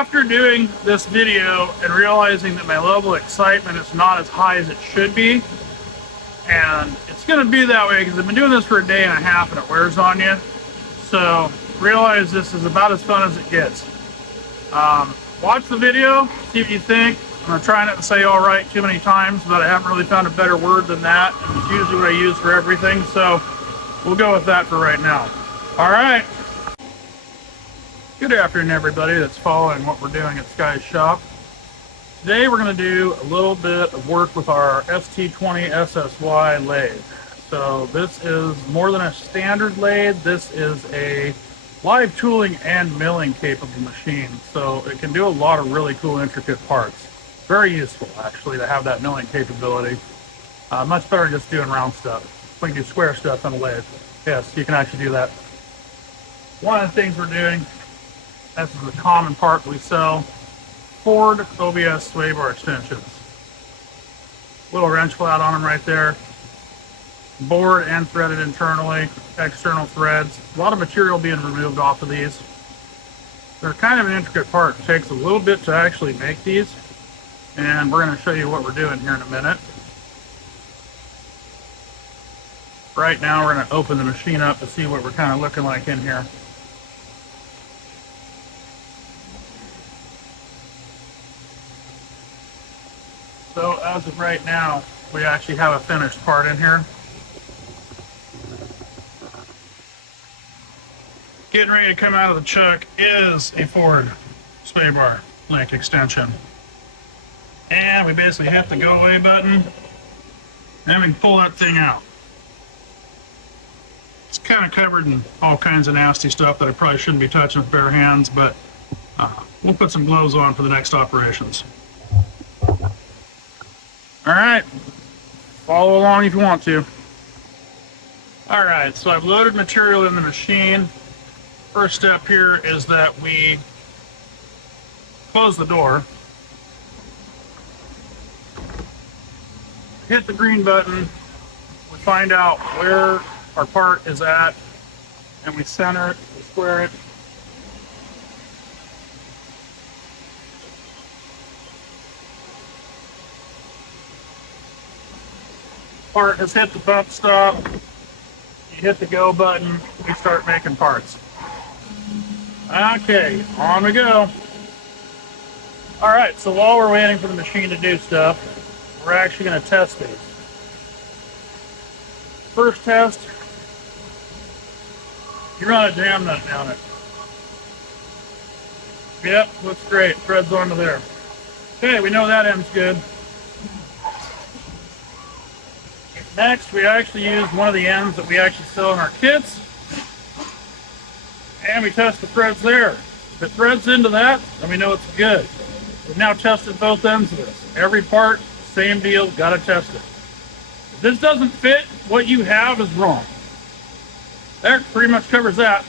after doing this video and realizing that my level of excitement is not as high as it should be, and it's going to be that way because I've been doing this for a day and a half and it wears on you. So realize this is about as fun as it gets. Watch the video, see what you think. I'm going to try not to say all right too many times, but I haven't really found a better word than that. And it's usually what I use for everything, so we'll go with that for right now. All right. Good afternoon, everybody that's following what we're doing at Sky's shop. Today we're going to do a little bit of work with our ST20 SSY lathe. So this is more than a standard lathe. This is a live tooling and milling capable machine. So it can do a lot of really cool intricate parts. Very useful actually to have that milling capability. Much better than just doing round stuff. We can do square stuff on a lathe. Yes, you can actually do that. One of the things we're doing, this is a common part we sell, Ford OBS sway bar extensions. Little wrench flat on them right there. Bored and threaded internally, external threads. A lot of material being removed off of these. They're kind of an intricate part. It takes a little bit to actually make these, and we're going to show you what we're doing here in a minute. Right now we're going to open the machine up to see what we're kind of looking like in here. So as of right now, we actually have a finished part in here. Getting ready to come out of the chuck is a Ford sway bar link extension. And we basically hit the go away button, and then we can pull that thing out. It's kind of covered in all kinds of nasty stuff that I probably shouldn't be touching with bare hands, but we'll put some gloves on for the next operations. All right, follow along if you want to. All right, so I've loaded material in the machine. First step here is that we close the door, hit the green button, we find out where our part is at, and we center it, we square it. Part has hit the bump stop, you hit the go button, we start making parts. Okay, on we go. All right, so while we're waiting for the machine to do stuff, we're actually going to test these. First test, you run a jam nut down it. Yep, looks great, threads onto there. Okay, we know that end's good. Next, we actually use one of the ends that we actually sell in our kits, and we test the threads there. If it threads into that, then we know it's good. We've now tested both ends of this. Every part, same deal, gotta test it. If this doesn't fit, what you have is wrong. That pretty much covers that.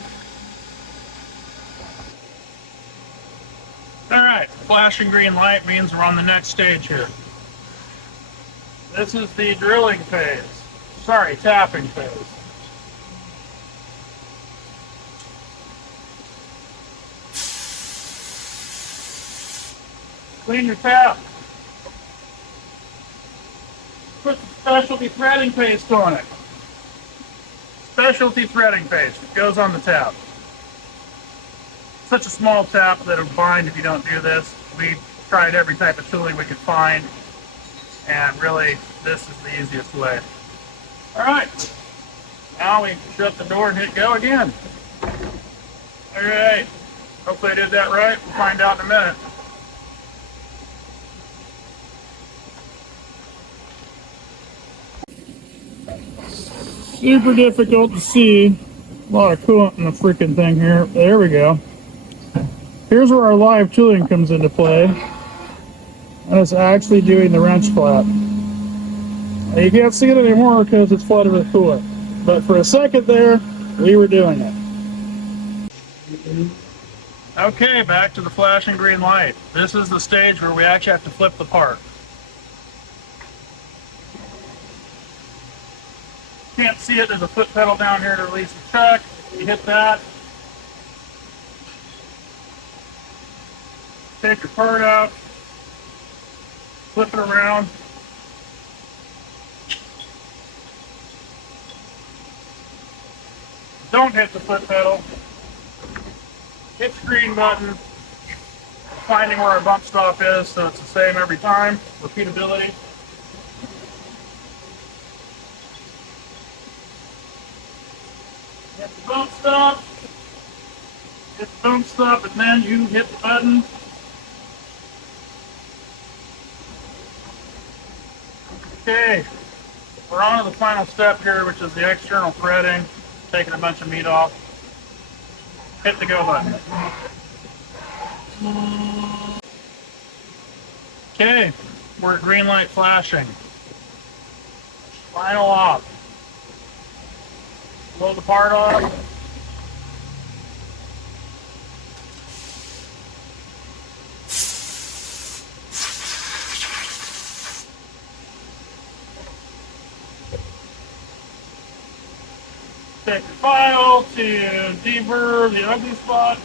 All right, flashing green light means we're on the next stage here. This is the drilling phase. Sorry, tapping phase. Clean your tap. Put some specialty threading paste on it. Specialty threading paste. It goes on the tap. Such a small tap that it'll bind if you don't do this. We tried every type of tooling we could find, and really, this is the easiest way. All right. Now we shut the door and hit go again. All right. Hopefully I did that right. We'll find out in a minute. Super difficult to see. A lot of coolant in the freaking thing here. There we go. Here's where our live tooling comes into play. And it's actually doing the wrench flat. Now, you can't see it anymore because it's flooded with coolant. But for a second there, we were doing it. Okay, back to the flashing green light. This is the stage where we actually have to flip the part. Can't see it, there's a foot pedal down here to release the chuck. You hit that. Take your part out, flip it around. Don't hit the foot pedal. Hit the green button, finding where our bump stop is so it's the same every time. Repeatability. Hit the bump stop. Hit the bump stop, and then you hit the button. Okay, we're on to the final step here, which is the external threading. Taking a bunch of meat off. Hit the go button. Okay, we're at green light flashing. Final off. Blow the part off. Take your file to deburr the ugly spot.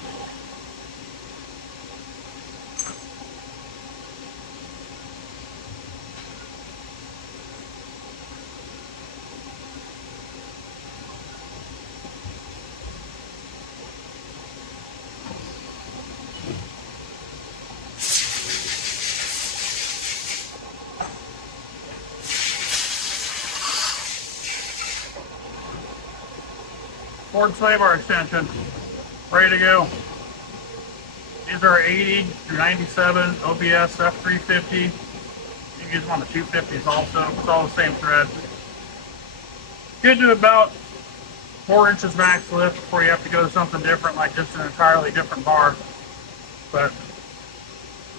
Ford sway bar extension, ready to go. These are 80 through 97 OBS F350. You can use them on the 250s also. It's all the same thread. Good to about 4 inches max lift before you have to go to something different, like just an entirely different bar. But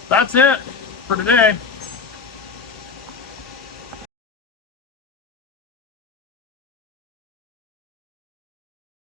that's it for today.